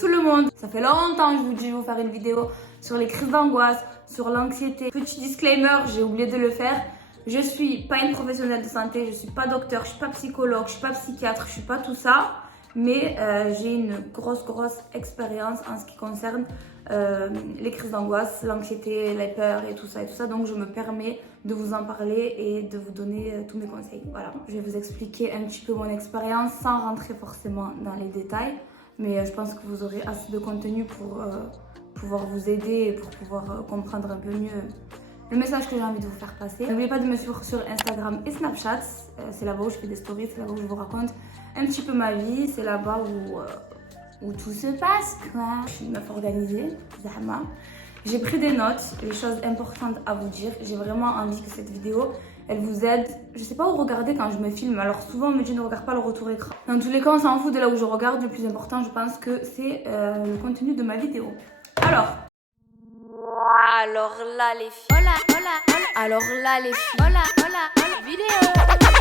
tout le monde. Ça fait longtemps que je vous dis, je vais vous faire une vidéo sur les crises d'angoisse, sur l'anxiété. Petit disclaimer, j'ai oublié de le faire. Je suis pas une professionnelle de santé, je suis pas docteur, je suis pas psychologue, je suis pas psychiatre, je suis pas tout ça. Mais j'ai une grosse expérience en ce qui concerne les crises d'angoisse, l'anxiété, les peurs et tout ça. Donc je me permets de vous en parler et de vous donner tous mes conseils. Voilà, je vais vous expliquer un petit peu mon expérience sans rentrer forcément dans les détails. Mais je pense que vous aurez assez de contenu pour pouvoir vous aider et pour pouvoir comprendre un peu mieux le message que j'ai envie de vous faire passer. N'oubliez pas de me suivre sur Instagram et Snapchat. C'est là-bas où je fais des stories, c'est là-bas où je vous raconte un petit peu ma vie. C'est là-bas où tout se passe, quoi. Je suis une meuf organisée, Zahma. J'ai pris des notes, les choses importantes à vous dire. J'ai vraiment envie que cette vidéo, elle vous aide. Je sais pas où regarder quand je me filme. Alors souvent on me dit ne regarde pas le retour écran. Dans tous les cas, on s'en fout de là où je regarde. Le plus important, je pense que c'est le contenu de ma vidéo. Alors là les filles, alors là les filles, vidéo.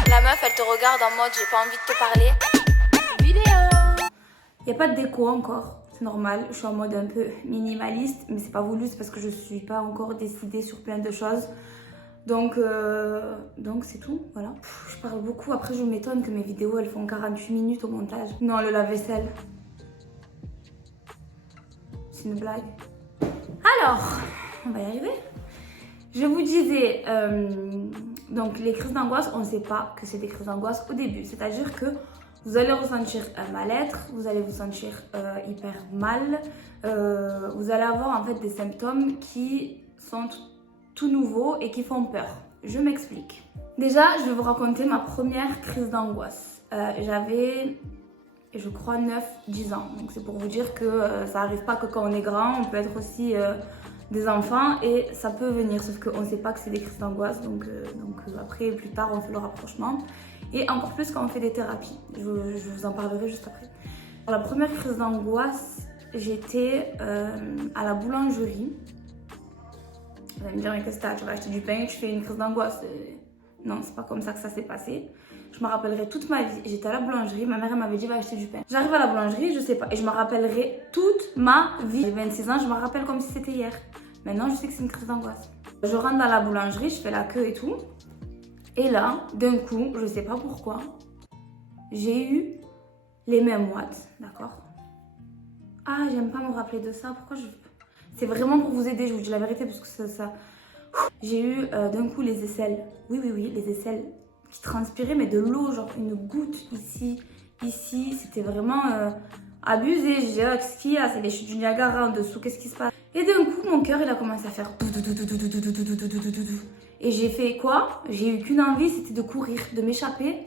La meuf elle te regarde en mode j'ai pas envie de te parler. Vidéo. Y a pas de déco encore, c'est normal. Je suis en mode un peu minimaliste, mais c'est pas voulu, c'est parce que je suis pas encore décidée sur plein de choses. Donc c'est tout, voilà. Je parle beaucoup, après je m'étonne que mes vidéos elles font 48 minutes au montage. Non, le lave-vaisselle. C'est une blague. Alors, on va y arriver. Je vous disais, donc les crises d'angoisse, on ne sait pas que c'est des crises d'angoisse au début. C'est-à-dire que vous allez ressentir un mal-être, vous allez vous sentir hyper mal. Vous allez avoir en fait des symptômes qui sont tout nouveaux et qui font peur. Je m'explique. Déjà, je vais vous raconter ma première crise d'angoisse. J'avais, je crois, 9-10 ans. Donc c'est pour vous dire que ça n'arrive pas que quand on est grand, on peut être aussi des enfants et ça peut venir, sauf qu'on ne sait pas que c'est des crises d'angoisse. Donc après, plus tard, on fait le rapprochement. Et encore plus quand on fait des thérapies. Je vous en parlerai juste après. Pour la première crise d'angoisse, j'étais à la boulangerie. Vous allez me dire, mais qu'est-ce que t'as? Tu vas acheter du pain, tu fais une crise d'angoisse. Non, c'est pas comme ça que ça s'est passé. Je me rappellerai toute ma vie. J'étais à la boulangerie, ma mère m'avait dit va acheter du pain. J'arrive à la boulangerie, je sais pas, et je me rappellerai toute ma vie. J'ai 26 ans, je me rappelle comme si c'était hier. Maintenant, je sais que c'est une crise d'angoisse. Je rentre dans la boulangerie, je fais la queue et tout. Et là, d'un coup, je sais pas pourquoi, j'ai eu les mêmes watts, d'accord? Ah, j'aime pas me rappeler de ça. Pourquoi je... C'est vraiment pour vous aider, je vous dis la vérité, parce que ça... J'ai eu d'un coup les aisselles. Oui, les aisselles qui transpiraient, mais de l'eau, genre une goutte ici. C'était vraiment abusé. J'ai dit, oh, qu'est-ce qu'il y a? C'est les chutes du Niagara en dessous, qu'est-ce qui se passe? Et d'un coup, mon cœur, il a commencé à faire... Et j'ai fait quoi? J'ai eu qu'une envie, c'était de courir, de m'échapper.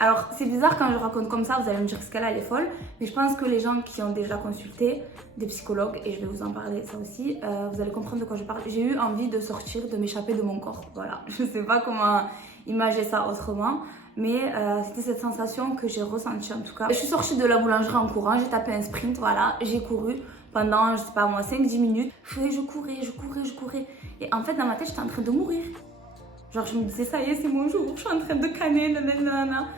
Alors, c'est bizarre quand je raconte comme ça, vous allez me dire ce qu'elle a, elle est folle. Mais je pense que les gens qui ont déjà consulté des psychologues, et je vais vous en parler ça aussi, vous allez comprendre de quoi je parle. J'ai eu envie de sortir, de m'échapper de mon corps. Voilà, je sais pas comment imager ça autrement. Mais c'était cette sensation que j'ai ressentie en tout cas. Je suis sortie de la boulangerie en courant, j'ai tapé un sprint, voilà. J'ai couru pendant, je sais pas moi, 5-10 minutes. Je courais. Et en fait, dans ma tête, j'étais en train de mourir. Genre, je me disais, ça y est, c'est mon jour, je suis en train de canner, nanana.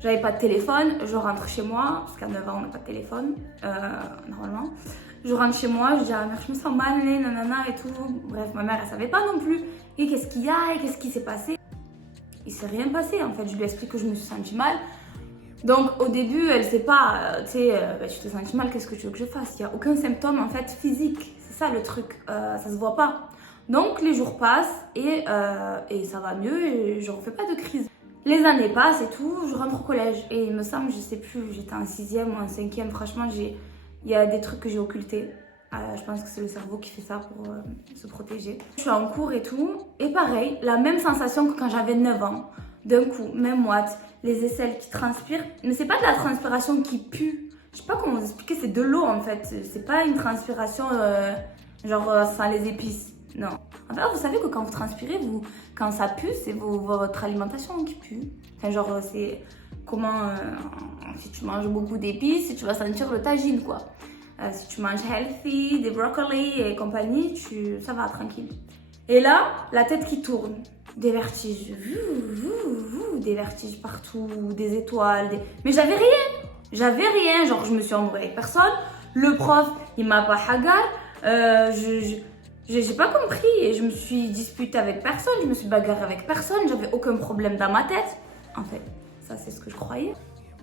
J'avais pas de téléphone, je rentre chez moi, parce qu'à 9 ans, on n'a pas de téléphone, normalement. Je rentre chez moi, je dis à ma mère, je me sens mal, nanana et tout. Bref, ma mère, elle savait pas non plus. Et qu'est-ce qu'il y a, et qu'est-ce qui s'est passé? Il s'est rien passé, en fait. Je lui explique que je me suis sentie mal. Donc, au début, elle sait pas, tu sais, tu t'es sentie mal, qu'est-ce que tu veux que je fasse? Il n'y a aucun symptôme, en fait, physique. C'est ça le truc, ça se voit pas. Donc, les jours passent et ça va mieux et je refais pas de crise. Les années passent et tout, je rentre au collège et il me semble, je sais plus, j'étais en 6e ou en 5e, franchement, il y a des trucs que j'ai occultés. Je pense que c'est le cerveau qui fait ça pour se protéger. Je suis en cours et tout, et pareil, la même sensation que quand j'avais 9 ans. D'un coup, même watts, les aisselles qui transpirent, mais c'est pas de la transpiration qui pue. Je sais pas comment vous expliquer, c'est de l'eau en fait. C'est pas une transpiration genre sans les épices. Non. En fait, vous savez que quand vous transpirez, quand ça pue, c'est votre alimentation qui pue. Enfin, genre, c'est comment, si tu manges beaucoup d'épices, tu vas sentir le tagine, quoi. Si tu manges healthy, des brocolis et compagnie, ça va, tranquille. Et là, la tête qui tourne, des vertiges, des vertiges partout, des étoiles, mais j'avais rien, genre je me suis embrouillée avec personne. Le prof, il m'a pas hagar. J'ai pas compris et je me suis disputée avec personne, je me suis bagarrée avec personne, j'avais aucun problème dans ma tête. En fait, ça c'est ce que je croyais.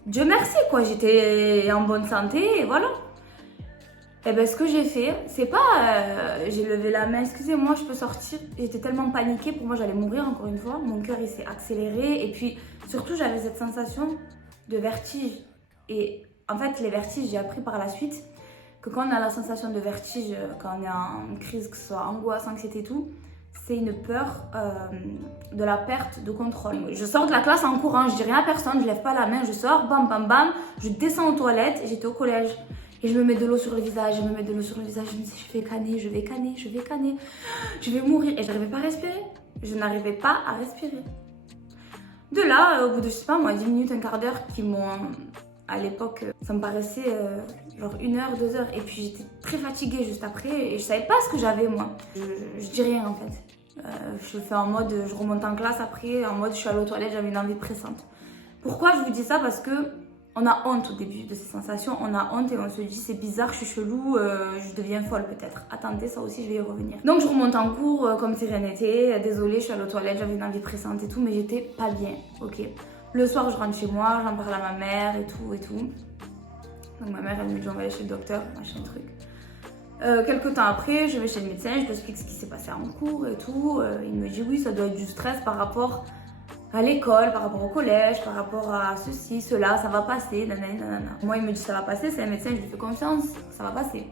Dieu merci quoi, j'étais en bonne santé et voilà. Et ben ce que j'ai fait, c'est pas j'ai levé la main, excusez-moi, je peux sortir. J'étais tellement paniquée, pour moi j'allais mourir encore une fois. Mon cœur il s'est accéléré et puis surtout j'avais cette sensation de vertige. Et en fait les vertiges, j'ai appris par la suite que quand on a la sensation de vertige, quand on est en crise, que ce soit angoisse, anxiété et tout, c'est une peur de la perte de contrôle. Je sors de la classe en courant, je dis rien à personne, je lève pas la main, je sors, bam bam bam, je descends aux toilettes et j'étais au collège. Et je me mets de l'eau sur le visage, je me mets de l'eau sur le visage, je me dis je vais canner, je vais canner, je vais canner, je vais mourir. Et je n'arrivais pas à respirer, je n'arrivais pas à respirer. De là, au bout de, je sais pas moi, 10 minutes, un quart d'heure qui m'ont... À l'époque, ça me paraissait genre 1 heure, 2 heures. Et puis j'étais très fatiguée juste après et je savais pas ce que j'avais moi. Je dis rien en fait. Je fais en mode, je remonte en classe après, en mode je suis allée aux toilettes, j'avais une envie pressante. Pourquoi je vous dis ça? Parce que on a honte au début de ces sensations, on a honte et on se dit c'est bizarre, je suis chelou, je deviens folle peut-être. Attendez, ça aussi je vais y revenir. Donc je remonte en cours comme si rien n'était. Désolée, je suis allée aux toilettes, j'avais une envie pressante et tout, mais j'étais pas bien, ok. Le soir, je rentre chez moi, j'en parle à ma mère et tout et tout. Donc ma mère, elle me dit on va aller chez le docteur, machin truc. Quelques temps après, je vais chez le médecin, je lui explique ce qui s'est passé en cours et tout. Il me dit oui, ça doit être du stress par rapport à l'école, par rapport au collège, par rapport à ceci, cela, ça va passer, nanana, nanana. Moi, il me dit ça va passer, c'est un médecin, je lui fais confiance, ça va passer.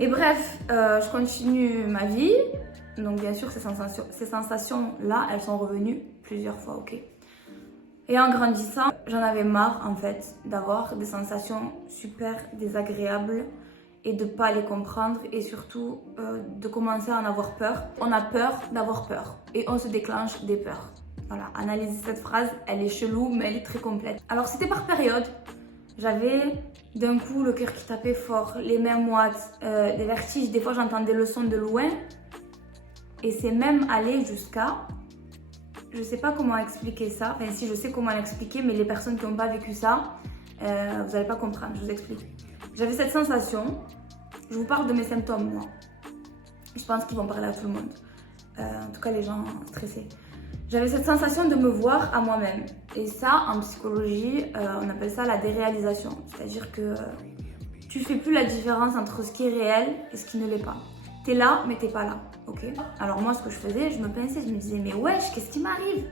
Et bref, je continue ma vie. Donc bien sûr, ces sensations-là, elles sont revenues plusieurs fois, ok. Et en grandissant, j'en avais marre en fait d'avoir des sensations super désagréables et de pas les comprendre et surtout de commencer à en avoir peur. On a peur d'avoir peur et on se déclenche des peurs. Voilà, analysez cette phrase, elle est chelou mais elle est très complète. Alors c'était par période. J'avais d'un coup le cœur qui tapait fort, les mains moites, des vertiges. Des fois j'entendais le son de loin et c'est même allé jusqu'à... Je sais pas comment expliquer ça, enfin si je sais comment l'expliquer, mais les personnes qui n'ont pas vécu ça, vous n'allez pas comprendre, je vous explique. J'avais cette sensation, je vous parle de mes symptômes moi, je pense qu'ils vont parler à tout le monde, en tout cas les gens stressés. J'avais cette sensation de me voir à moi-même, et ça en psychologie, on appelle ça la déréalisation, c'est-à-dire que tu fais plus la différence entre ce qui est réel et ce qui ne l'est pas. T'es là, mais t'es pas là, ok? Alors moi, ce que je faisais, je me pinçais, je me disais, mais wesh, qu'est-ce qui m'arrive?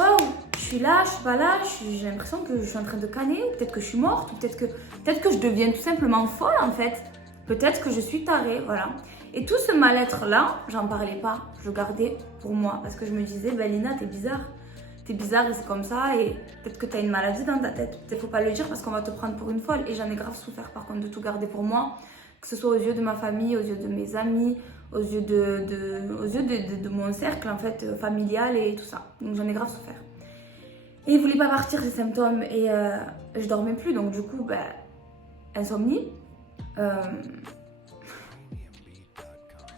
Oh, je suis là, je suis pas là, j'ai l'impression que je suis en train de canner, ou peut-être que je suis morte, ou peut-être que je deviens tout simplement folle en fait. Peut-être que je suis tarée, voilà. Et tout ce mal-être-là, j'en parlais pas, je le gardais pour moi, parce que je me disais, ben Lina, t'es bizarre. T'es bizarre et c'est comme ça, et peut-être que t'as une maladie dans ta tête. Peut-être faut pas le dire parce qu'on va te prendre pour une folle. Et j'en ai grave souffert par contre de tout garder pour moi. Que ce soit aux yeux de ma famille, aux yeux de mes amis, aux yeux de mon cercle en fait familial et tout ça. Donc j'en ai grave souffert. Et il voulait pas partir ces symptômes et je dormais plus donc du coup insomnie.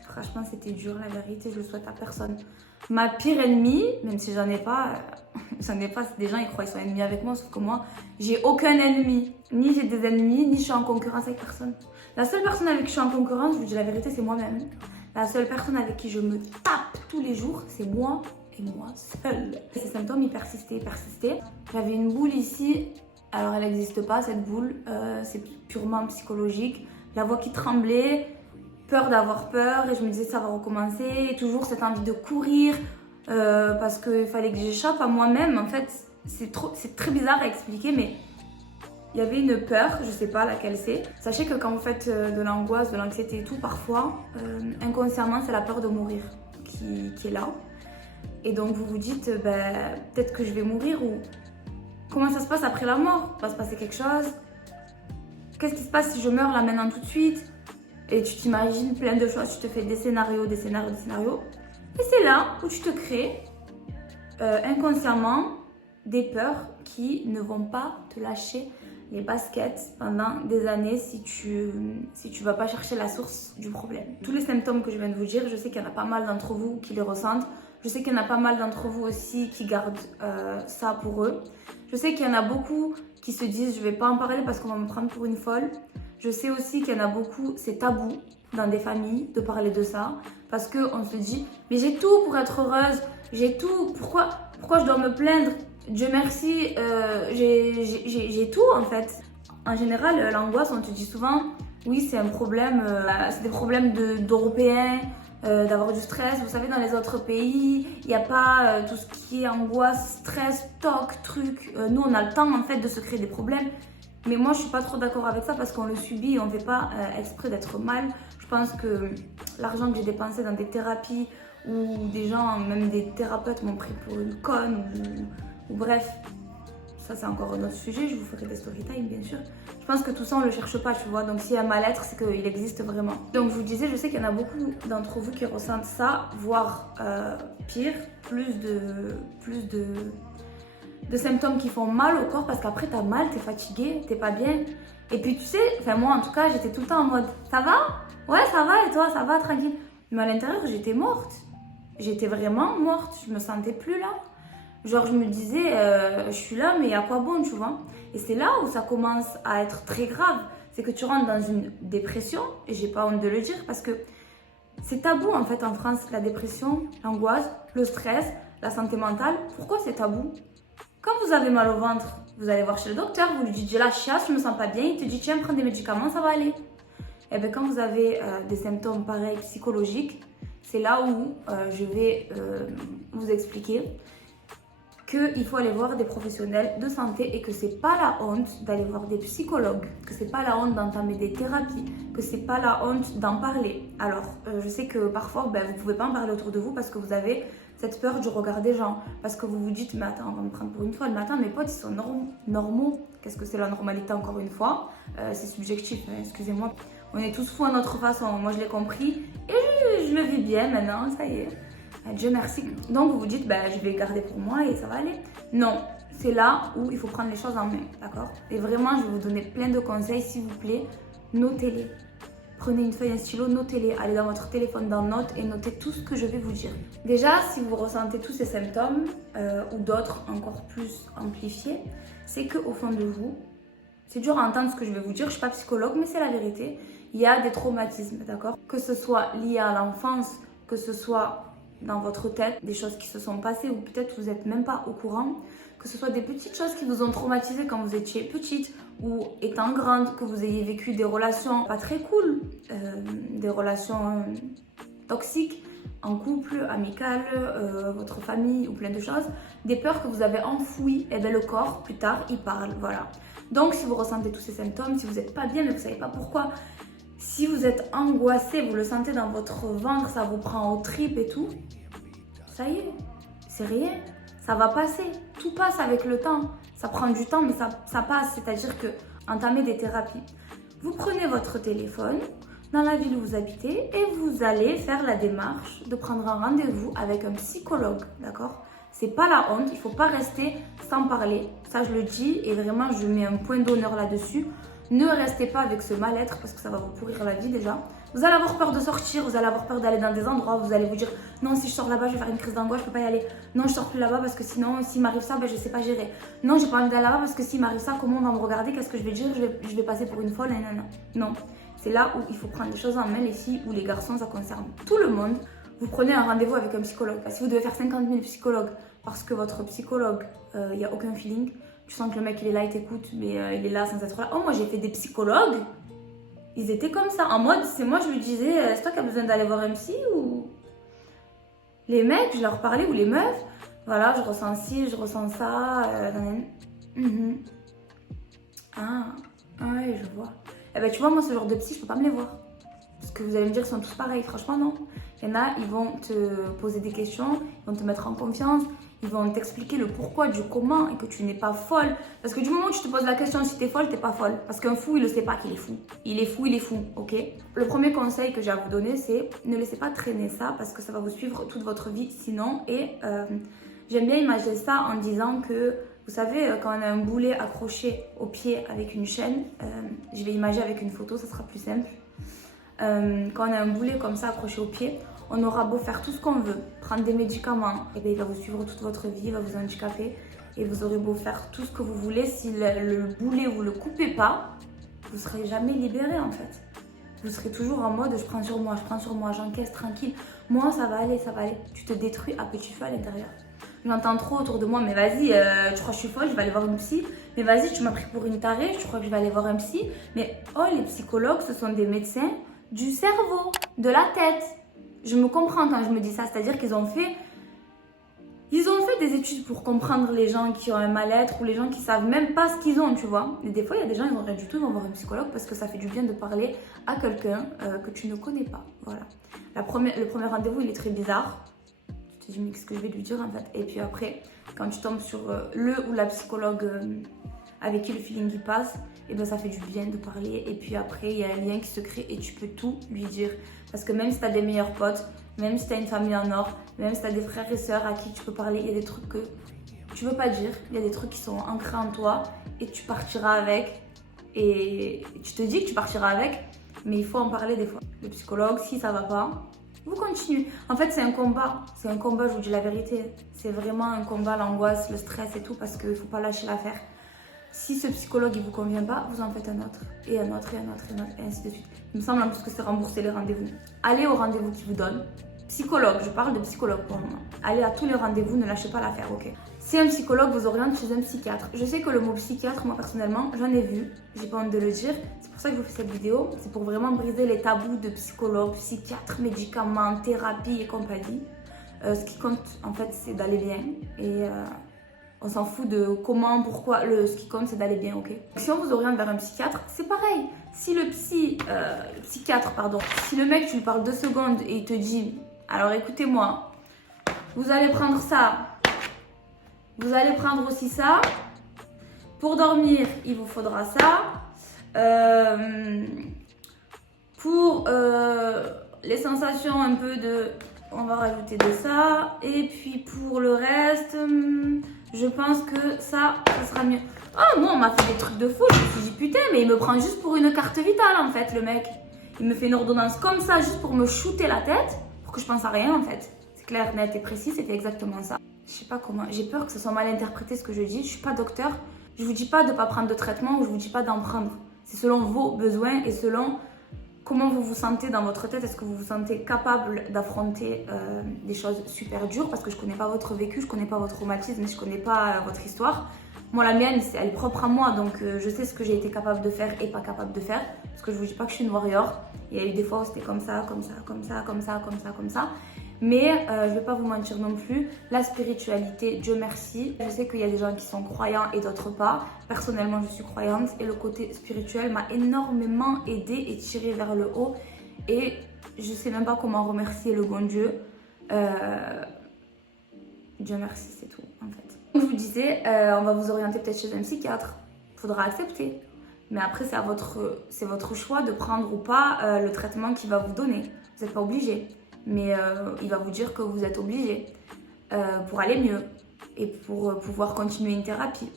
Franchement c'était dur la vérité, je le souhaite à personne. Ma pire ennemie, même si j'en ai pas, des gens ils croient qu'ils sont ennemis avec moi, sauf que moi j'ai aucun ennemi. Ni j'ai des ennemis, ni je suis en concurrence avec personne. La seule personne avec qui je suis en concurrence, je vous dis la vérité, c'est moi-même. La seule personne avec qui je me tape tous les jours, c'est moi et moi seule. Ces symptômes, ils persistaient. J'avais une boule ici, alors elle n'existe pas cette boule, c'est purement psychologique. La voix qui tremblait, peur d'avoir peur, et je me disais ça va recommencer. Et toujours cette envie de courir, parce qu'il fallait que j'échappe à moi-même. En fait, c'est très bizarre à expliquer, mais... Il y avait une peur, je sais pas laquelle c'est. Sachez que quand vous faites de l'angoisse, de l'anxiété et tout, parfois, inconsciemment, c'est la peur de mourir qui est là. Et donc vous vous dites, peut-être que je vais mourir ou comment ça se passe après la mort? Va se passer quelque chose? Qu'est-ce qui se passe si je meurs là maintenant tout de suite? Et tu t'imagines plein de choses, tu te fais des scénarios. Et c'est là où tu te crées inconsciemment des peurs qui ne vont pas te lâcher les baskets pendant des années si tu vas pas chercher la source du problème. Tous les symptômes que je viens de vous dire, je sais qu'il y en a pas mal d'entre vous qui les ressentent. Je sais qu'il y en a pas mal d'entre vous aussi qui gardent ça pour eux. Je sais qu'il y en a beaucoup qui se disent je vais pas en parler parce qu'on va me prendre pour une folle. Je sais aussi qu'il y en a beaucoup, c'est tabou dans des familles de parler de ça. Parce qu'on se dit, mais j'ai tout pour être heureuse, j'ai tout, pourquoi je dois me plaindre? Dieu merci, j'ai tout en fait. En général, l'angoisse, on te dit souvent, oui, c'est un problème, c'est des problèmes d'Européens, d'avoir du stress. Vous savez, dans les autres pays, il n'y a pas tout ce qui est angoisse, stress, toc, truc. Nous, on a le temps en fait de se créer des problèmes. Mais moi, je suis pas trop d'accord avec ça parce qu'on le subit et on ne fait pas exprès d'être mal. Je pense que l'argent que j'ai dépensé dans des thérapies ou des gens, même des thérapeutes m'ont pris pour une conne ou bref, ça c'est encore un autre sujet, je vous ferai des story time bien sûr. Je pense que tout ça on le cherche pas, tu vois, donc s'il y a un mal-être, c'est qu'il existe vraiment. Donc je vous disais, je sais qu'il y en a beaucoup d'entre vous qui ressentent ça, voire pire, plus de symptômes qui font mal au corps parce qu'après t'as mal, t'es fatigué, t'es pas bien. Et puis tu sais, enfin moi en tout cas j'étais tout le temps en mode ça va? Ouais ça va et toi ça va tranquille. Mais à l'intérieur j'étais morte. J'étais vraiment morte, je me sentais plus là. Genre je me disais je suis là mais à quoi bon tu vois? Et c'est là où ça commence à être très grave. C'est que tu rentres dans une dépression et j'ai pas honte de le dire parce que c'est tabou en fait en France, la dépression, l'angoisse, le stress, la santé mentale. Pourquoi c'est tabou? Quand vous avez mal au ventre, vous allez voir chez le docteur, vous lui dites j'ai la chiasse, je me sens pas bien, il te dit tiens prends des médicaments, ça va aller. Et bien quand vous avez des symptômes pareils psychologiques, c'est là où je vais vous expliquer qu'il faut aller voir des professionnels de santé et que c'est pas la honte d'aller voir des psychologues, que c'est pas la honte d'entamer des thérapies, que c'est pas la honte d'en parler. Alors, je sais que parfois, vous pouvez pas en parler autour de vous parce que vous avez cette peur du regard des gens, parce que vous vous dites, mais attends, on va me prendre pour une folle, mais attends, mes potes, ils sont normaux. Qu'est-ce que c'est la normalité encore une fois? C'est subjectif, excusez-moi. On est tous fous à notre façon, moi je l'ai compris et je le vis bien maintenant, ça y est. Dieu merci. Donc vous vous dites, je vais garder pour moi et ça va aller. Non, c'est là où il faut prendre les choses en main, d'accord? Et vraiment, je vais vous donner plein de conseils, s'il vous plaît, notez-les. Prenez une feuille et un stylo, notez-les. Allez dans votre téléphone dans Notes et notez tout ce que je vais vous dire. Déjà, si vous ressentez tous ces symptômes ou d'autres encore plus amplifiés, c'est qu'au fond de vous, c'est dur à entendre ce que je vais vous dire, je ne suis pas psychologue, mais c'est la vérité. Il y a des traumatismes, d'accord? Que ce soit lié à l'enfance, que ce soit dans votre tête, des choses qui se sont passées ou peut-être vous n'êtes même pas au courant, que ce soit des petites choses qui vous ont traumatisé quand vous étiez petite ou étant grande, que vous ayez vécu des relations pas très cool, des relations toxiques en couple, amicales, votre famille ou plein de choses, des peurs que vous avez enfouies, et bien le corps plus tard il parle, voilà. Donc si vous ressentez tous ces symptômes, si vous n'êtes pas bien mais vous ne savez pas pourquoi, si vous êtes angoissé, vous le sentez dans votre ventre, ça vous prend aux tripes et tout, ça y est, c'est rien, ça va passer. Tout passe avec le temps. Ça prend du temps, mais ça passe. C'est-à-dire que entamer des thérapies. Vous prenez votre téléphone dans la ville où vous habitez et vous allez faire la démarche de prendre un rendez-vous avec un psychologue, d'accord? C'est pas la honte, il faut pas rester sans parler. Ça, je le dis et vraiment, je mets un point d'honneur là-dessus. Ne restez pas avec ce mal-être parce que ça va vous pourrir la vie déjà. Vous allez avoir peur de sortir, vous allez avoir peur d'aller dans des endroits, vous allez vous dire non, si je sors là-bas, je vais faire une crise d'angoisse, je peux pas y aller. Non, je sors plus là-bas parce que sinon, s'il m'arrive ça, je sais pas gérer. Non, j'ai pas envie d'aller là-bas parce que s'il m'arrive ça, comment on va me regarder, qu'est-ce que je vais dire, je vais passer pour une folle, non. C'est là où il faut prendre les choses en main, les filles ou les garçons, ça concerne tout le monde. Vous prenez un rendez-vous avec un psychologue. Si vous devez faire 50 000 psychologues parce que votre psychologue, il n'y a aucun feeling, tu sens que le mec il est là, il t'écoute, mais il est là sans être là. Oh, moi j'ai fait des psychologues, ils étaient comme ça, en mode, c'est moi je lui disais, c'est toi qui as besoin d'aller voir un psy ou... Les mecs, je leur parlais, ou les meufs, voilà, je ressens ci, je ressens ça, Ah, ouais, je vois. Eh ben tu vois, moi ce genre de psy, je peux pas me les voir. Parce que vous allez me dire qu'ils sont tous pareils, franchement non. Il y en a, ils vont te poser des questions, ils vont te mettre en confiance, ils vont t'expliquer le pourquoi du comment et que tu n'es pas folle. Parce que du moment où tu te poses la question si t'es folle, t'es pas folle. Parce qu'un fou, il ne sait pas qu'il est fou. Il est fou, ok? Le premier conseil que j'ai à vous donner, c'est ne laissez pas traîner ça parce que ça va vous suivre toute votre vie sinon. Et j'aime bien imaginer ça en disant que, vous savez, quand on a un boulet accroché au pied avec une chaîne, je vais imaginer avec une photo, ça sera plus simple. Quand on a un boulet comme ça accroché au pied, on aura beau faire tout ce qu'on veut, prendre des médicaments, et bien il va vous suivre toute votre vie, il va vous handicaper et vous aurez beau faire tout ce que vous voulez, si le boulet vous le coupez pas, vous serez jamais libéré en fait. Vous serez toujours en mode je prends sur moi, j'encaisse tranquille. Moi ça va aller. Tu te détruis à petit feu à l'intérieur. J'entends trop autour de moi, mais vas-y, tu crois que je suis folle, je vais aller voir une psy. Mais vas-y, tu m'as pris pour une tarée, tu crois que je vais aller voir un psy. Mais oh, les psychologues, ce sont des médecins du cerveau, de la tête. Je me comprends quand je me dis ça, c'est-à-dire qu'ils ont fait des études pour comprendre les gens qui ont un mal-être ou les gens qui savent même pas ce qu'ils ont, tu vois. Et des fois, il y a des gens, ils n'ont rien du tout, ils vont voir un psychologue parce que ça fait du bien de parler à quelqu'un que tu ne connais pas. Voilà. Le premier rendez-vous, il est très bizarre. Tu te dis, mais qu'est-ce que je vais lui dire en fait? Et puis après, quand tu tombes sur le ou la psychologue avec qui le feeling y passe, et ben ça fait du bien de parler. Et puis après, il y a un lien qui se crée et tu peux tout lui dire. Parce que même si tu as des meilleurs potes, même si tu as une famille en or, même si tu as des frères et sœurs à qui tu peux parler, il y a des trucs que tu veux pas dire. Il y a des trucs qui sont ancrés en toi et tu partiras avec. Et tu te dis que tu partiras avec, mais il faut en parler des fois. Le psychologue, si ça va pas, vous continuez. En fait, c'est un combat. C'est un combat, je vous dis la vérité. C'est vraiment un combat, l'angoisse, le stress et tout, parce qu'il faut pas lâcher l'affaire. Si ce psychologue il vous convient pas, vous en faites un autre, et un autre, et un autre, et un autre, et ainsi de suite. Il me semble en plus que c'est remboursé les rendez-vous. Allez au rendez-vous qu'il vous donne. Psychologue, je parle de psychologue pour le moment. Allez à tous les rendez-vous, ne lâchez pas l'affaire, ok? Si un psychologue vous oriente chez un psychiatre, je sais que le mot psychiatre, moi personnellement, j'en ai vu, j'ai pas honte de le dire. C'est pour ça que je vous fais cette vidéo. C'est pour vraiment briser les tabous de psychologue, psychiatre, médicaments, thérapie et compagnie. Ce qui compte en fait, c'est d'aller bien et on s'en fout de comment, pourquoi, ce qui compte c'est d'aller bien, ok? Si on vous oriente vers un psychiatre, c'est pareil. Si le psychiatre, si le mec tu lui parles 2 secondes et il te dit, alors écoutez-moi, vous allez prendre ça, vous allez prendre aussi ça, pour dormir il vous faudra ça, pour les sensations un peu de, on va rajouter de ça, et puis pour le reste... je pense que ça sera mieux. Oh, moi, on m'a fait des trucs de fou. Je me suis dit, putain, mais il me prend juste pour une carte vitale, en fait, le mec. Il me fait une ordonnance comme ça, juste pour me shooter la tête, pour que je pense à rien, en fait. C'est clair, net et précis, c'était exactement ça. Je sais pas comment. J'ai peur que ce soit mal interprété, ce que je dis. Je suis pas docteur. Je vous dis pas de pas prendre de traitement ou je vous dis pas d'en prendre. C'est selon vos besoins et selon comment vous vous sentez dans votre tête. Est-ce que vous vous sentez capable d'affronter des choses super dures? Parce que je connais pas votre vécu, je connais pas votre traumatisme, je connais pas votre histoire. Moi, la mienne, elle est propre à moi, donc je sais ce que j'ai été capable de faire et pas capable de faire. Parce que je vous dis pas que je suis une warrior. Il y a eu des fois où c'était comme ça. Mais je vais pas vous mentir non plus, la spiritualité, Dieu merci. Je sais qu'il y a des gens qui sont croyants et d'autres pas. Personnellement, je suis croyante et le côté spirituel m'a énormément aidée et tirée vers le haut. Et je sais même pas comment remercier le bon Dieu. Dieu merci, c'est tout en fait. Comme je vous disais, on va vous orienter peut-être chez un psychiatre. Faudra accepter. Mais après, c'est votre choix de prendre ou pas le traitement qu'il va vous donner. Vous n'êtes pas obligé. Mais il va vous dire que vous êtes obligé pour aller mieux et pour pouvoir continuer une thérapie.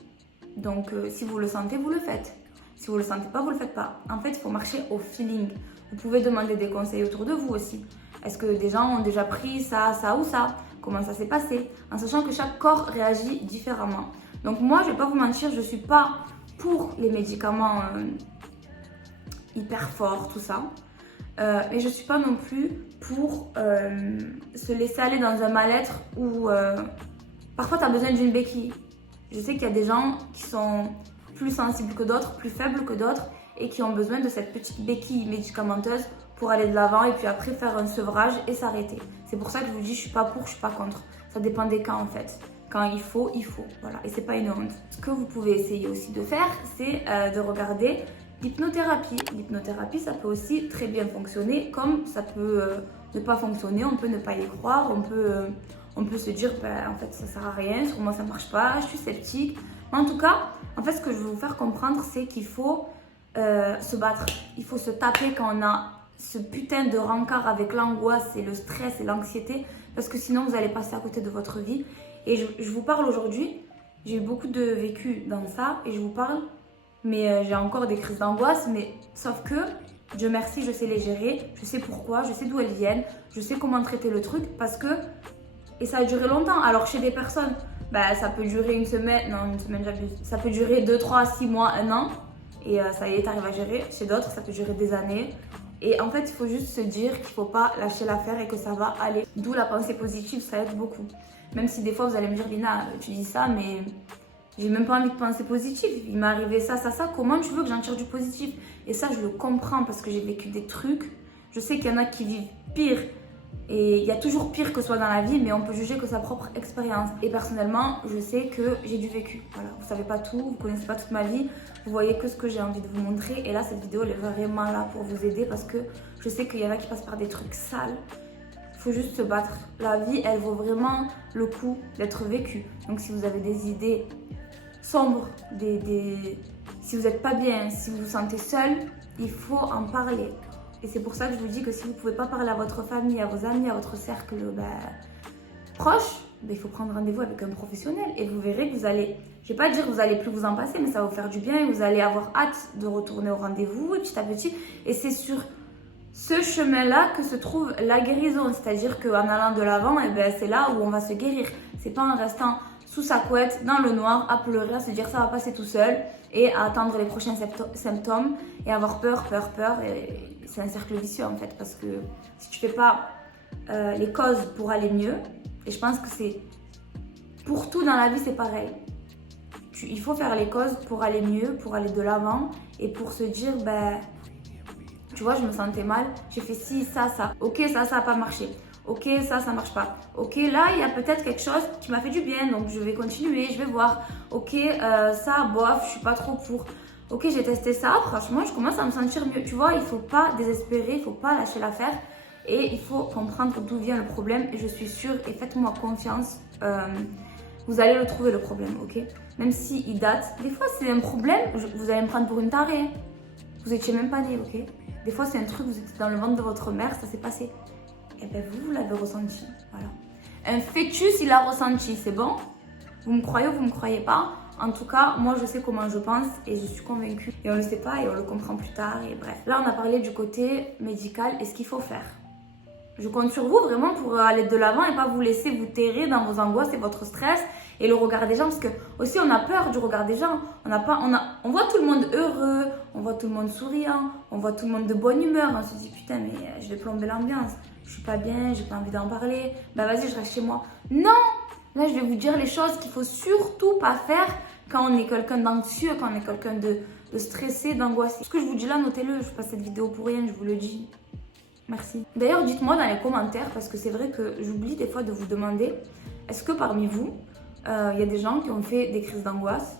Donc si vous le sentez, vous le faites. Si vous le sentez pas, vous le faites pas. En fait, il faut marcher au feeling. Vous pouvez demander des conseils autour de vous aussi. Est-ce que des gens ont déjà pris ça, ça ou ça? Comment ça s'est passé? En sachant que chaque corps réagit différemment. Donc moi, je vais pas vous mentir, je suis pas pour les médicaments hyper forts, tout ça. Mais je suis pas non plus pour se laisser aller dans un mal-être où parfois tu as besoin d'une béquille. Je sais qu'il y a des gens qui sont plus sensibles que d'autres, plus faibles que d'autres et qui ont besoin de cette petite béquille médicamenteuse pour aller de l'avant et puis après faire un sevrage et s'arrêter. C'est pour ça que je vous dis je suis pas pour, je suis pas contre. Ça dépend des cas en fait. Quand il faut, voilà. Et c'est pas une honte. Ce que vous pouvez essayer aussi de faire, c'est de regarder l'hypnothérapie. L'hypnothérapie, ça peut aussi très bien fonctionner, comme ça peut ne pas fonctionner, on peut ne pas y croire, on peut se dire, en fait, ça sert à rien, sur moi ça marche pas, je suis sceptique. Mais en tout cas, en fait, ce que je veux vous faire comprendre, c'est qu'il faut se battre. Il faut se taper quand on a ce putain de rencard avec l'angoisse et le stress et l'anxiété, parce que sinon, vous allez passer à côté de votre vie. Et je vous parle aujourd'hui, j'ai eu beaucoup de vécu dans ça, et je vous parle, mais j'ai encore des crises d'angoisse, mais sauf que, Dieu merci, je sais les gérer, je sais pourquoi, je sais d'où elles viennent, je sais comment traiter le truc, parce que, et ça a duré longtemps, alors chez des personnes, ça peut durer une semaine j'abuse, ça peut durer 2, 3, 6 mois, 1 an, et ça y est, t'arrives à gérer. Chez d'autres, ça peut durer des années. Et en fait, il faut juste se dire qu'il ne faut pas lâcher l'affaire et que ça va aller. D'où la pensée positive, ça aide beaucoup. Même si des fois, vous allez me dire, Lina, tu dis ça, mais j'ai même pas envie de penser positif. Il m'est arrivé ça. Comment tu veux que j'en tire du positif? Et ça, je le comprends parce que j'ai vécu des trucs. Je sais qu'il y en a qui vivent pire. Et il y a toujours pire que soi dans la vie, mais on peut juger que sa propre expérience. Et personnellement, je sais que j'ai du vécu. Voilà, vous savez pas tout, vous connaissez pas toute ma vie, vous voyez que ce que j'ai envie de vous montrer. Et là, cette vidéo, elle est vraiment là pour vous aider parce que je sais qu'il y en a qui passent par des trucs sales. Il faut juste se battre. La vie, elle vaut vraiment le coup d'être vécue. Donc si vous avez des idées sombres, si vous n'êtes pas bien, si vous vous sentez seul, il faut en parler. Et c'est pour ça que je vous dis que si vous ne pouvez pas parler à votre famille, à vos amis, à votre cercle proche, il faut prendre rendez-vous avec un professionnel. Et vous verrez que vous allez, je ne vais pas dire que vous allez plus vous en passer, mais ça va vous faire du bien et vous allez avoir hâte de retourner au rendez-vous petit à petit. Et c'est sur ce chemin-là que se trouve la guérison. C'est-à-dire qu'en allant de l'avant, c'est là où on va se guérir. C'est pas en restant sous sa couette, dans le noir, à pleurer, à se dire ça va passer tout seul et à attendre les prochains symptômes et avoir peur. Et c'est un cercle vicieux en fait parce que si tu fais pas les causes pour aller mieux, et je pense que c'est pour tout dans la vie c'est pareil. Il faut faire les causes pour aller mieux, pour aller de l'avant et pour se dire tu vois, je me sentais mal, j'ai fait ci, ça. Ok, ça n'a pas marché. Ok, ça marche pas. Ok, là, il y a peut-être quelque chose qui m'a fait du bien, donc je vais continuer, je vais voir. Ok, ça, bof, je suis pas trop pour. Ok, j'ai testé ça, franchement, je commence à me sentir mieux. Tu vois, il faut pas désespérer, il faut pas lâcher l'affaire et il faut comprendre d'où vient le problème. Et je suis sûre, et faites-moi confiance, vous allez le trouver le problème, ok? Même s'il date. Des fois, c'est un problème, vous allez me prendre pour une tarée. Vous étiez même pas née, ok? Des fois, c'est un truc, vous étiez dans le ventre de votre mère, ça s'est passé. Et vous l'avez ressenti, voilà. Un fœtus, il l'a ressenti, c'est bon? Vous me croyez ou vous me croyez pas? En tout cas, moi, je sais comment je pense et je suis convaincue. Et on ne le sait pas et on le comprend plus tard et bref. Là, on a parlé du côté médical et ce qu'il faut faire. Je compte sur vous vraiment pour aller de l'avant et pas vous laisser vous terrer dans vos angoisses et votre stress et le regard des gens. Parce que aussi, on a peur du regard des gens. On voit tout le monde heureux, on voit tout le monde souriant, on voit tout le monde de bonne humeur. On se dit, putain, mais je vais plomber l'ambiance. Je suis pas bien, j'ai pas envie d'en parler. Vas-y, je reste chez moi. Non! Là, je vais vous dire les choses qu'il faut surtout pas faire quand on est quelqu'un d'anxieux, quand on est quelqu'un de stressé, d'angoissé. Ce que je vous dis là, notez-le. Je fais pas cette vidéo pour rien, je vous le dis. Merci. D'ailleurs, dites-moi dans les commentaires, parce que c'est vrai que j'oublie des fois de vous demander, est-ce que parmi vous, il y a des gens qui ont fait des crises d'angoisse,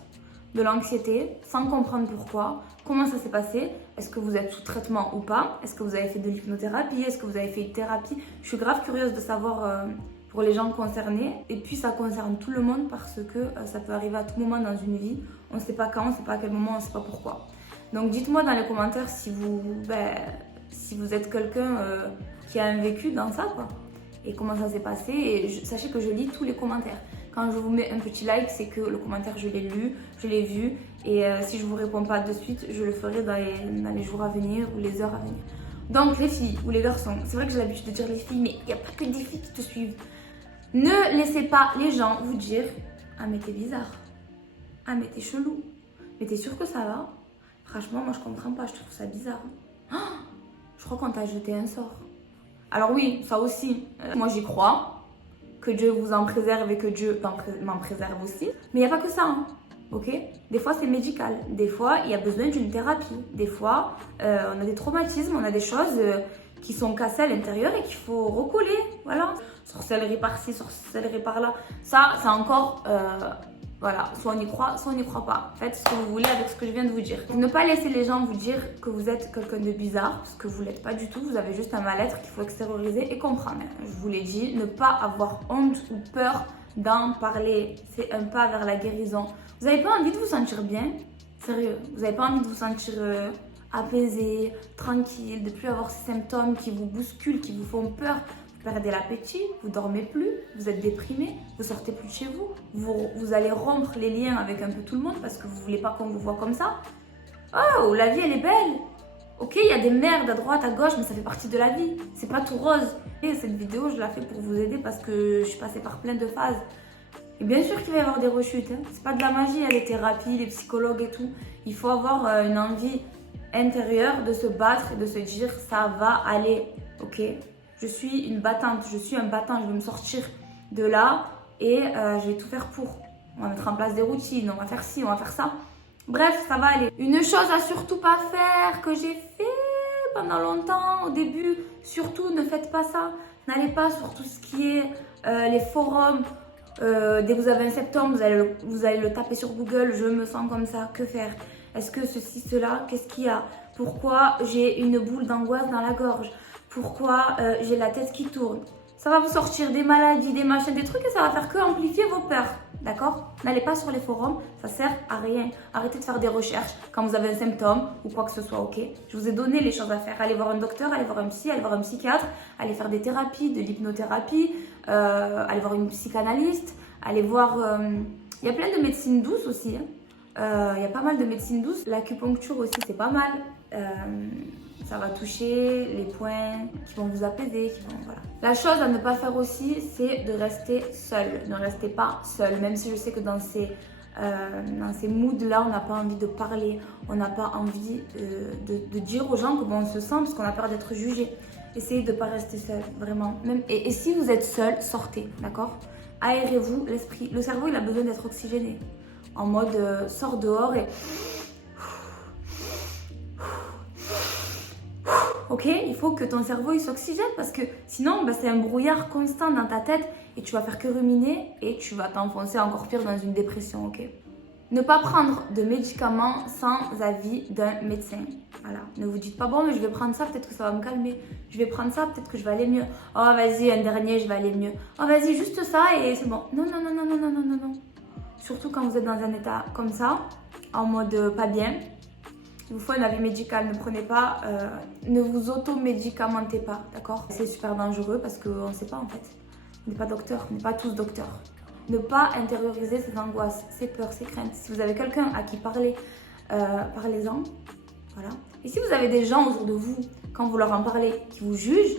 de l'anxiété, sans comprendre pourquoi? Comment ça s'est passé? Est-ce que vous êtes sous traitement ou pas? Est-ce que vous avez fait de l'hypnothérapie? Est-ce que vous avez fait une thérapie? Je suis grave curieuse de savoir pour les gens concernés. Et puis ça concerne tout le monde parce que ça peut arriver à tout moment dans une vie. On ne sait pas quand, on ne sait pas à quel moment, on ne sait pas pourquoi. Donc dites-moi dans les commentaires si vous êtes quelqu'un qui a un vécu dans ça, quoi. Et comment ça s'est passé. Et sachez que je lis tous les commentaires. Quand je vous mets un petit like, c'est que le commentaire, je l'ai lu, je l'ai vu. Et si je ne vous réponds pas de suite, je le ferai dans les jours à venir ou les heures à venir. Donc les filles ou les garçons, c'est vrai que j'ai l'habitude de dire les filles, mais il n'y a pas que des filles qui te suivent. Ne laissez pas les gens vous dire « Ah mais t'es bizarre, ah mais t'es chelou, mais t'es sûr que ça va ?» Franchement, moi je comprends pas, je trouve ça bizarre. Oh, je crois qu'on t'a jeté un sort. Alors oui, ça aussi, moi j'y crois. Que Dieu vous en préserve et que Dieu m'en préserve aussi. Mais il n'y a pas que ça, hein, ok? Des fois, c'est médical. Des fois, il y a besoin d'une thérapie. Des fois, on a des traumatismes, on a des choses qui sont cassées à l'intérieur et qu'il faut recoller. Voilà. Sorcellerie par-ci, sorcellerie par-là. Ça, c'est encore... voilà, soit on y croit, soit on n'y croit pas. Faites ce que vous voulez avec ce que je viens de vous dire. Ne pas laisser les gens vous dire que vous êtes quelqu'un de bizarre, parce que vous ne l'êtes pas du tout. Vous avez juste un mal-être qu'il faut extérioriser et comprendre. Je vous l'ai dit, ne pas avoir honte ou peur d'en parler. C'est un pas vers la guérison. Vous n'avez pas envie de vous sentir bien? Sérieux, vous n'avez pas envie de vous sentir apaisé, tranquille, de plus avoir ces symptômes qui vous bousculent, qui vous font peur? Vous perdez l'appétit, vous dormez plus, vous êtes déprimé, vous sortez plus de chez vous, vous allez rompre les liens avec un peu tout le monde parce que vous voulez pas qu'on vous voit comme ça. Oh, la vie elle est belle. Ok, il y a des merdes à droite, à gauche, mais ça fait partie de la vie. C'est pas tout rose. Et cette vidéo, je la fais pour vous aider parce que je suis passée par plein de phases. Et bien sûr qu'il va y avoir des rechutes. Hein. C'est pas de la magie, les thérapies, les psychologues et tout. Il faut avoir une envie intérieure de se battre et de se dire ça va aller, ok? Je suis une battante, je suis un battant, je vais me sortir de là et je vais tout faire pour. On va mettre en place des routines, on va faire ci, on va faire ça. Bref, ça va aller. Une chose à surtout pas faire que j'ai fait pendant longtemps au début, surtout ne faites pas ça. N'allez pas sur tout ce qui est les forums. Dès que vous avez un symptôme, vous allez le taper sur Google. Je me sens comme ça, que faire? Est-ce que ceci, cela, qu'est-ce qu'il y a? Pourquoi j'ai une boule d'angoisse dans la gorge? Pourquoi j'ai la tête qui tourne? Ça va vous sortir des maladies, des machins, des trucs et ça va faire que amplifier vos peurs. D'accord? N'allez pas sur les forums, ça sert à rien. Arrêtez de faire des recherches quand vous avez un symptôme ou quoi que ce soit, ok? Je vous ai donné les choses à faire. Allez voir un docteur, allez voir un psy, allez voir un psychiatre, allez faire des thérapies, de l'hypnothérapie, allez voir une psychanalyste, allez voir... Il y a plein de médecines douces aussi, hein. Il y a pas mal de médecine douce. L'acupuncture aussi, c'est pas mal. Ça va toucher les points qui vont vous apaiser. Voilà. La chose à ne pas faire aussi, c'est de rester seul. Ne restez pas seul. Même si je sais que dans ces moods-là, on n'a pas envie de parler. On n'a pas envie de dire aux gens comment on se sent parce qu'on a peur d'être jugé. Essayez de ne pas rester seul, vraiment. Et si vous êtes seul, sortez, d'accord? Aérez-vous l'esprit. Le cerveau, il a besoin d'être oxygéné. En mode sors dehors et... Ok, il faut que ton cerveau il s'oxygène parce que sinon c'est un brouillard constant dans ta tête et tu vas faire que ruminer et tu vas t'enfoncer encore pire dans une dépression, ok? Ne pas prendre de médicaments sans avis d'un médecin. Voilà, ne vous dites pas bon mais je vais prendre ça, peut-être que ça va me calmer. Je vais prendre ça, peut-être que je vais aller mieux. Oh vas-y, un dernier, je vais aller mieux. Oh vas-y, juste ça et c'est bon. Non, non, non, non, non, non, non, non, non. Surtout quand vous êtes dans un état comme ça, en mode pas bien. Il vous faut un avis médical, ne prenez pas, ne vous automédicamentez pas, d'accord? C'est super dangereux parce qu'on ne sait pas en fait. On n'est pas docteur, on n'est pas tous docteurs. Ne pas intérioriser ces angoisses, ces peurs, ces craintes. Si vous avez quelqu'un à qui parler, parlez-en, voilà. Et si vous avez des gens autour de vous, quand vous leur en parlez, qui vous jugent,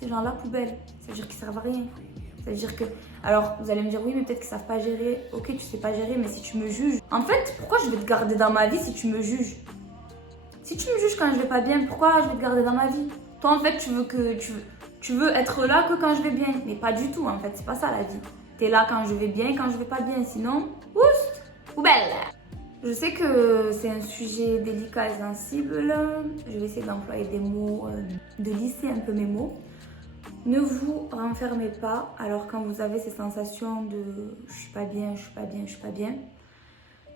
ces gens-là, poubelle, ça veut dire qu'ils ne servent à rien. Ça veut dire que... Alors, vous allez me dire, oui, mais peut-être qu'ils ne savent pas gérer. Ok, tu sais pas gérer, mais si tu me juges... En fait, pourquoi je vais te garder dans ma vie si tu me juges? Si tu me juges quand je vais pas bien, pourquoi je vais te garder dans ma vie? Toi, en fait, tu veux être là que quand je vais bien. Mais pas du tout, en fait, c'est pas ça la vie. T'es là quand je vais bien et quand je vais pas bien. Sinon, oust, poubelle. Je sais que c'est un sujet délicat et sensible. Je vais essayer d'employer des mots, de lisser un peu mes mots. Ne vous renfermez pas, alors quand vous avez ces sensations de je suis pas bien, je suis pas bien, je suis pas bien,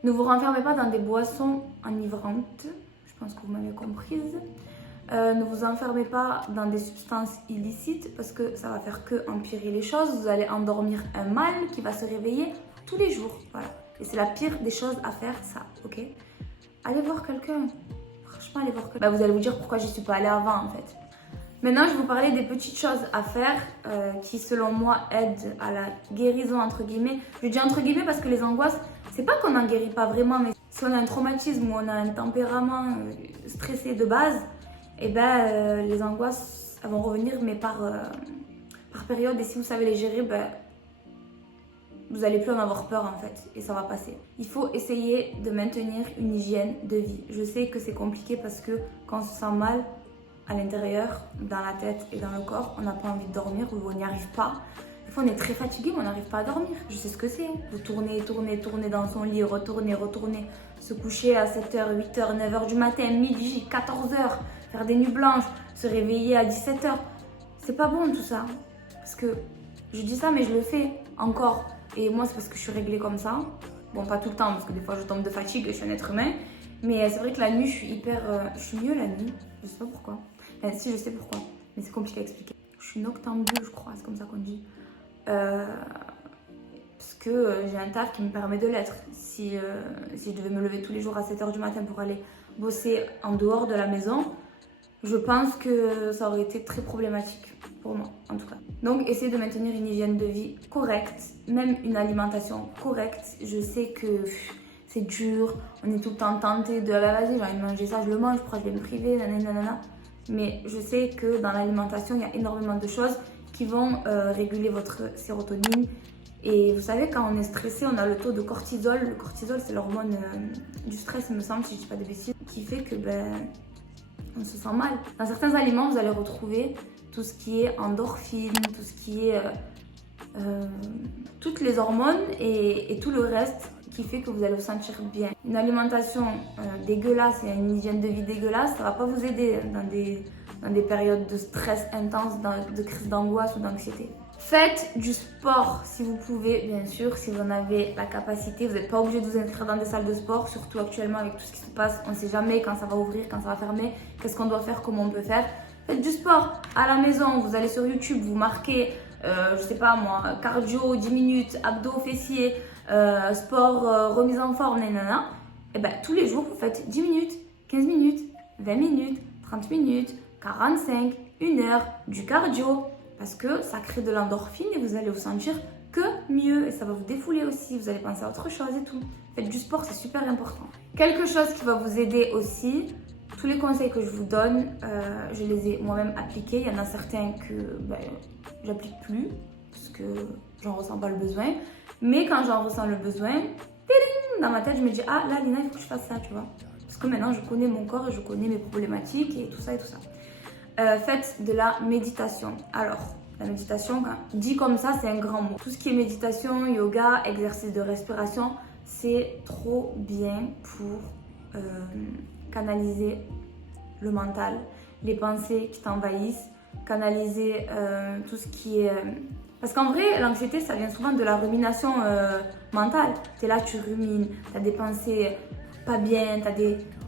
ne vous renfermez pas dans des boissons enivrantes, je pense que vous m'avez comprise. Ne vous enfermez pas dans des substances illicites parce que ça va faire que empirer les choses. Vous allez endormir un mal qui va se réveiller tous les jours, voilà. Et c'est la pire des choses à faire, ça, ok? Allez voir quelqu'un, franchement allez voir quelqu'un. Bah, vous allez vous dire pourquoi j'y suis pas allée avant en fait. Maintenant, je vais vous parler des petites choses à faire qui, selon moi, aident à la guérison, entre guillemets. Je dis entre guillemets parce que les angoisses, c'est pas qu'on n'en guérit pas vraiment, mais si on a un traumatisme ou on a un tempérament stressé de base, eh ben, les angoisses, elles vont revenir, mais par période. Et si vous savez les gérer, ben, vous n'allez plus en avoir peur, en fait, et ça va passer. Il faut essayer de maintenir une hygiène de vie. Je sais que c'est compliqué parce que quand on se sent mal, à l'intérieur, dans la tête et dans le corps, on n'a pas envie de dormir ou on n'y arrive pas. Des fois, on est très fatigué, mais on n'arrive pas à dormir. Je sais ce que c'est. Vous tournez dans son lit, retournez, se coucher à 7h, 8h, 9h du matin, midi, 14h, faire des nuits blanches, se réveiller à 17h. C'est pas bon tout ça. Parce que je dis ça, mais je le fais encore. Et moi, c'est parce que je suis réglée comme ça. Bon, pas tout le temps, parce que des fois, je tombe de fatigue, je suis un être humain. Mais c'est vrai que la nuit, je suis je suis mieux la nuit. Je sais pas pourquoi. Enfin, si, je sais pourquoi. Mais c'est compliqué à expliquer. Je suis noctambule, je crois. C'est comme ça qu'on dit. Parce que j'ai un taf qui me permet de l'être. Si je devais me lever tous les jours à 7h du matin pour aller bosser en dehors de la maison, je pense que ça aurait été très problématique. Pour moi, en tout cas. Donc, essayez de maintenir une hygiène de vie correcte. Même une alimentation correcte. Je sais que... c'est dur, on est tout le temps tenté de ah, vas-y, j'ai envie de manger ça, je le mange, pourquoi je vais me priver, nanana. Mais je sais que dans l'alimentation, il y a énormément de choses qui vont réguler votre sérotonine Et vous savez, quand on est stressé, on a le taux de cortisol. Le cortisol, c'est l'hormone du stress, il me semble, si je dis pas de bêtises, qui fait que on se sent mal. Dans certains aliments, vous allez retrouver tout ce qui est endorphine, tout ce qui est toutes les hormones et tout le reste qui fait que vous allez vous sentir bien. Une alimentation dégueulasse et une hygiène de vie dégueulasse, ça va pas vous aider dans des périodes de stress intense, de crise d'angoisse ou d'anxiété. Faites du sport si vous pouvez, bien sûr, si vous en avez la capacité. Vous n'êtes pas obligé de vous inscrire dans des salles de sport, surtout actuellement avec tout ce qui se passe. On ne sait jamais quand ça va ouvrir, quand ça va fermer, qu'est-ce qu'on doit faire, comment on peut faire. Faites du sport à la maison, vous allez sur YouTube, vous marquez, je sais pas moi, cardio 10 minutes, abdos, fessiers, sport, remise en forme, nanana. Et ben tous les jours, vous faites 10 minutes, 15 minutes, 20 minutes, 30 minutes, 45, 1 heure, du cardio. Parce que ça crée de l'endorphine et vous allez vous sentir que mieux. Et ça va vous défouler aussi, vous allez penser à autre chose et tout. Faites du sport, c'est super important. Quelque chose qui va vous aider aussi, tous les conseils que je vous donne, je les ai moi-même appliqués. Il y en a certains que j'applique plus parce que j'en ressens pas le besoin. Mais quand j'en ressens le besoin, dans ma tête, je me dis, ah là Lina, il faut que je fasse ça, tu vois. Parce que maintenant, je connais mon corps et je connais mes problématiques et tout ça et tout ça. Faites de la méditation. Alors, la méditation, dit comme ça, c'est un grand mot. Tout ce qui est méditation, yoga, exercice de respiration, c'est trop bien pour canaliser le mental, les pensées qui t'envahissent, canaliser tout ce qui est... Parce qu'en vrai, l'anxiété, ça vient souvent de la rumination mentale. Tu es là, tu rumines, tu as des pensées pas bien, tu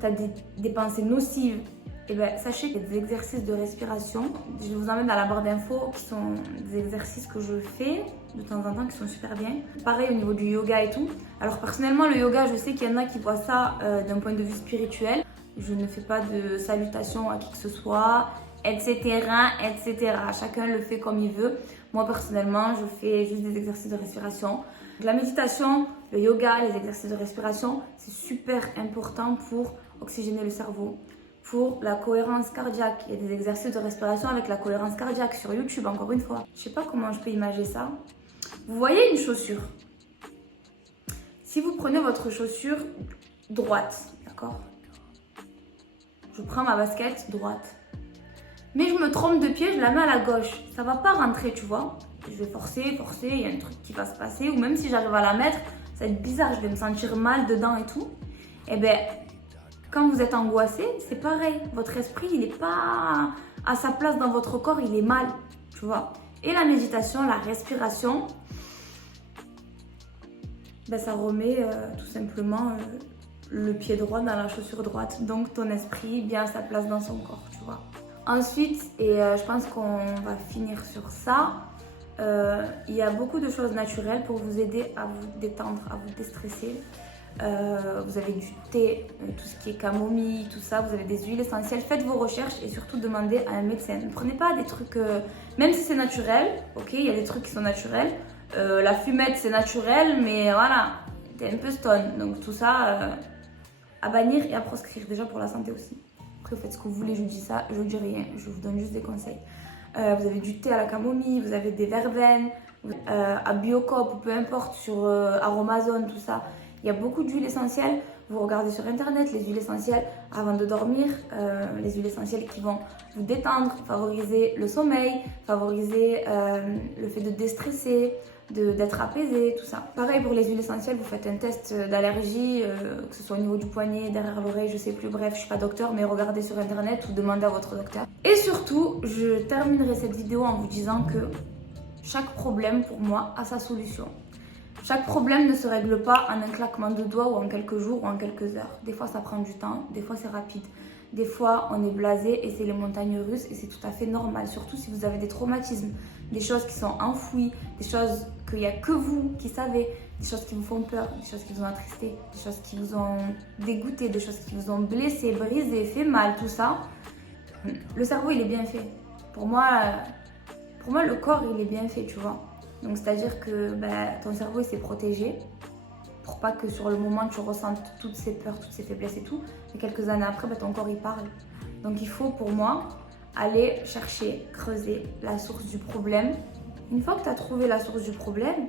as des pensées nocives. Et bien, sachez qu'il y a des exercices de respiration. Je vous emmène dans la barre d'infos qui sont des exercices que je fais de temps en temps qui sont super bien. Pareil au niveau du yoga et tout. Alors personnellement, le yoga, je sais qu'il y en a qui voient ça d'un point de vue spirituel. Je ne fais pas de salutations à qui que ce soit, etc., etc. Chacun le fait comme il veut. Moi, personnellement, je fais juste des exercices de respiration. La méditation, le yoga, les exercices de respiration, c'est super important pour oxygéner le cerveau. Pour la cohérence cardiaque, il y a des exercices de respiration avec la cohérence cardiaque sur YouTube, encore une fois. Je sais pas comment je peux imaginer ça. Vous voyez une chaussure. Si vous prenez votre chaussure droite, d'accord? Je prends ma basket droite. Mais je me trompe de pied, je la mets à la gauche. Ça va pas rentrer, tu vois. Je vais forcer, il y a un truc qui va se passer. Ou même si j'arrive à la mettre, ça va être bizarre, je vais me sentir mal dedans et tout. Et bien... Quand vous êtes angoissé, c'est pareil. Votre esprit, il n'est pas à sa place dans votre corps, il est mal, tu vois. Et la méditation, la respiration, ça remet tout simplement le pied droit dans la chaussure droite. Donc ton esprit bien à sa place dans son corps, tu vois. Ensuite, et je pense qu'on va finir sur ça, il y a beaucoup de choses naturelles pour vous aider à vous détendre, à vous déstresser. Vous avez du thé, tout ce qui est camomille, tout ça, vous avez des huiles essentielles. Faites vos recherches et surtout demandez à un médecin. Ne prenez pas des trucs, même si c'est naturel, ok, il y a des trucs qui sont naturels. La fumette c'est naturel, mais voilà, t'es un peu stone. Donc tout ça à bannir et à proscrire déjà pour la santé aussi. Après vous faites ce que vous voulez, je vous dis ça, je vous dis rien, je vous donne juste des conseils. Vous avez du thé à la camomille, vous avez des verveines, à Biocop ou peu importe, sur Aromazone, tout ça. Il y a beaucoup d'huiles essentielles. Vous regardez sur internet les huiles essentielles avant de dormir, les huiles essentielles qui vont vous détendre, favoriser le sommeil, favoriser le fait de déstresser, d'être apaisé, tout ça. Pareil pour les huiles essentielles, vous faites un test d'allergie, que ce soit au niveau du poignet, derrière l'oreille, je sais plus, bref, je suis pas docteur, mais regardez sur internet ou demandez à votre docteur. Et surtout, je terminerai cette vidéo en vous disant que chaque problème pour moi a sa solution. Chaque problème ne se règle pas en un claquement de doigts ou en quelques jours ou en quelques heures. Des fois ça prend du temps, des fois c'est rapide. Des fois on est blasé et c'est les montagnes russes et c'est tout à fait normal. Surtout si vous avez des traumatismes, des choses qui sont enfouies, des choses qu'il n'y a que vous qui savez, des choses qui vous font peur, des choses qui vous ont attristé, des choses qui vous ont dégoûté, des choses qui vous ont blessé, brisé, fait mal, tout ça. Le cerveau il est bien fait. Pour moi le corps il est bien fait, tu vois. Donc c'est-à-dire que ton cerveau il s'est protégé pour pas que sur le moment tu ressentes toutes ces peurs, toutes ces faiblesses et tout. Et quelques années après, ton corps il parle. Donc il faut pour moi aller chercher, creuser la source du problème. Une fois que tu as trouvé la source du problème,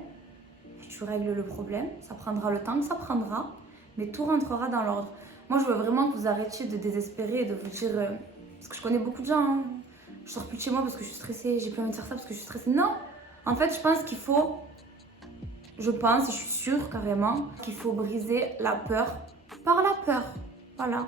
tu règles le problème. Ça prendra le temps que ça prendra, mais tout rentrera dans l'ordre. Moi, je veux vraiment que vous arrêtiez de désespérer et de vous dire... parce que je connais beaucoup de gens, hein, je sors plus de chez moi parce que je suis stressée, j'ai plus envie de faire ça parce que je suis stressée. Non, en fait, je pense qu'il faut... Je pense, et je suis sûre carrément, qu'il faut briser la peur par la peur. Voilà.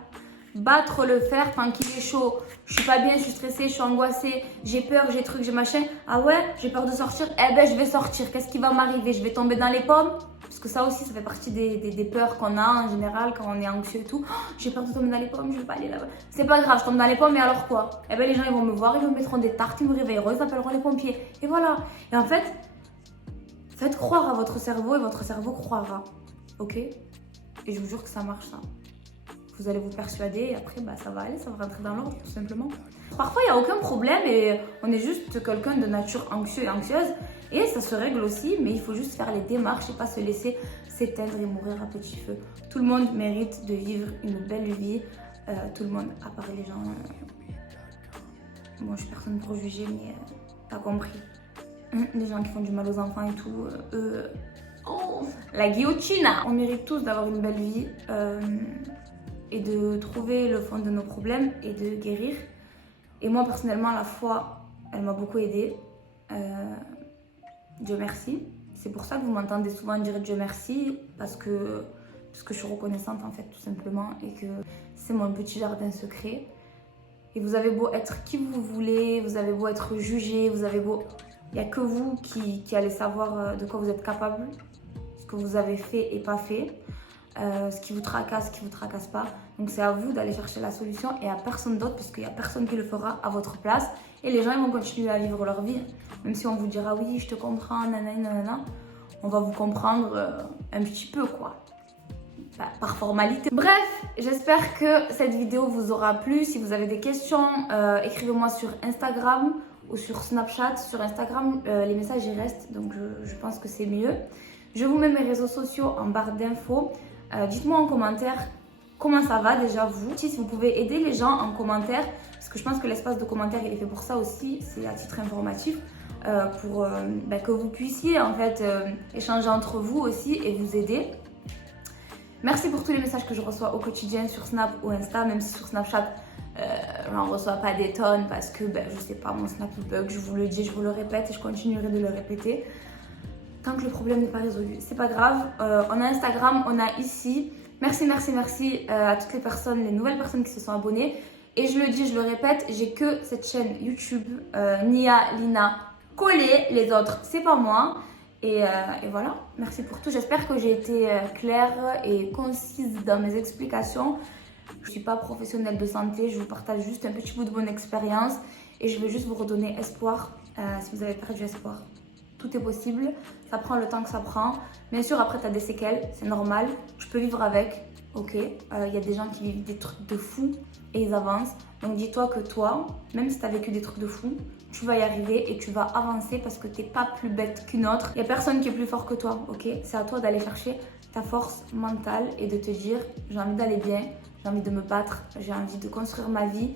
Battre le fer tant qu'il est chaud. Je suis pas bien, je suis stressée, je suis angoissée, j'ai peur, j'ai truc, j'ai machin. Ah ouais, j'ai peur de sortir. Eh ben, je vais sortir. Qu'est-ce qui va m'arriver? Je vais tomber dans les pommes. Parce que ça aussi, ça fait partie des peurs qu'on a en général quand on est anxieux et tout. Oh, j'ai peur de tomber dans les pommes, je vais pas aller là-bas. C'est pas grave, je tombe dans les pommes, mais alors quoi? Eh ben, les gens, ils vont me voir, ils me mettront des tartes, ils me réveilleront, ils appelleront les pompiers. Et voilà. Et en fait, faites croire à votre cerveau et votre cerveau croira. Ok? Et je vous jure que ça marche, ça. Vous allez vous persuader et après, bah, ça va aller, ça va rentrer dans l'ordre, tout simplement. Parfois, il n'y a aucun problème et on est juste quelqu'un de nature anxieux et anxieuse. Et ça se règle aussi, mais il faut juste faire les démarches et pas se laisser s'éteindre et mourir à petit feu. Tout le monde mérite de vivre une belle vie. Tout le monde, à part les gens... Moi, je suis personne pour juger, mais t'as compris. Les gens qui font du mal aux enfants et tout, oh, la guillotine. On mérite tous d'avoir une belle vie et de trouver le fond de nos problèmes et de guérir. Et moi, personnellement, la foi, elle m'a beaucoup aidée. Dieu merci. C'est pour ça que vous m'entendez souvent dire Dieu merci, parce que je suis reconnaissante, en fait, tout simplement, et que c'est mon petit jardin secret. Et vous avez beau être qui vous voulez, vous avez beau être jugé, vous avez beau... Il n'y a que vous qui allez savoir de quoi vous êtes capable, ce que vous avez fait et pas fait, ce qui vous tracasse, ce qui ne vous tracasse pas. Donc c'est à vous d'aller chercher la solution et à personne d'autre, parce qu'il n'y a personne qui le fera à votre place. Et les gens, ils vont continuer à vivre leur vie. Même si on vous dira oui, je te comprends, nanana, nanana, on va vous comprendre un petit peu, quoi. Bah, par formalité. Bref, j'espère que cette vidéo vous aura plu. Si vous avez des questions, écrivez-moi sur Instagram ou sur Snapchat. Sur Instagram, les messages y restent, donc je pense que c'est mieux. Je vous mets mes réseaux sociaux en barre d'infos. Dites-moi en commentaire comment ça va déjà vous. Si vous pouvez aider les gens en commentaire, parce que je pense que l'espace de commentaire il est fait pour ça aussi, c'est à titre informatif, pour que vous puissiez en fait échanger entre vous aussi et vous aider. Merci pour tous les messages que je reçois au quotidien sur Snap ou Insta, même si sur Snapchat j'en reçois pas des tonnes parce que je sais pas, mon Snap il bug, je vous le dis, je vous le répète et je continuerai de le répéter tant que le problème n'est pas résolu. C'est pas grave, on a Instagram, on a ici. Merci à toutes les personnes, les nouvelles personnes qui se sont abonnées. Et je le dis, je le répète, j'ai que cette chaîne YouTube, Nia Lina collée, les autres c'est pas moi. Et voilà, merci pour tout. J'espère que j'ai été claire et concise dans mes explications. Je ne suis pas professionnelle de santé, je vous partage juste un petit bout de mon expérience et je veux juste vous redonner espoir si vous avez perdu espoir. Tout est possible, ça prend le temps que ça prend. Bien sûr, après, tu as des séquelles, c'est normal, je peux vivre avec, ok. Y a des gens qui vivent des trucs de fou et ils avancent. Donc dis-toi que toi, même si tu as vécu des trucs de fou, tu vas y arriver et tu vas avancer parce que tu n'es pas plus bête qu'une autre. Il n'y a personne qui est plus fort que toi, ok. C'est à toi d'aller chercher ta force mentale et de te dire j'ai envie d'aller bien, j'ai envie de me battre, j'ai envie de construire ma vie.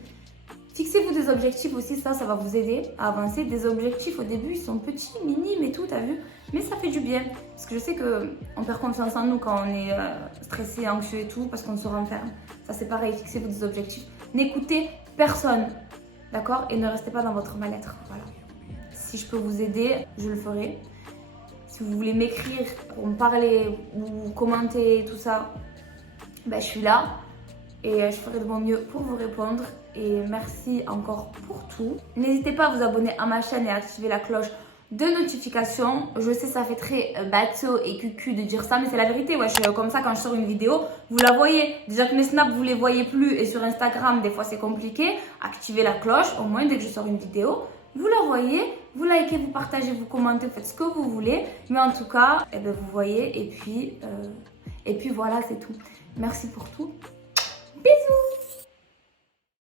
Fixez-vous des objectifs aussi, ça va vous aider à avancer. Des objectifs au début, ils sont petits, minimes et tout, t'as vu? Mais ça fait du bien. Parce que je sais qu'on perd confiance en nous quand on est stressé, anxieux et tout, parce qu'on se renferme. Ça c'est pareil, fixez-vous des objectifs. N'écoutez personne, d'accord? Et ne restez pas dans votre mal-être, voilà. Si je peux vous aider, je le ferai. Si vous voulez m'écrire pour me parler ou commenter tout ça, je suis là. Et je ferai de mon mieux pour vous répondre. Et merci encore pour tout. N'hésitez pas à vous abonner à ma chaîne et à activer la cloche de notification. Je sais, ça fait très bateau et cucu de dire ça, mais c'est la vérité. Ouais, comme ça, quand je sors une vidéo, vous la voyez. Déjà que mes snaps, vous les voyez plus. Et sur Instagram, des fois, c'est compliqué. Activez la cloche. Au moins, dès que je sors une vidéo, vous la voyez. Vous likez, vous partagez, vous commentez, faites ce que vous voulez. Mais en tout cas, vous voyez. Et puis voilà, c'est tout. Merci pour tout. Bisous!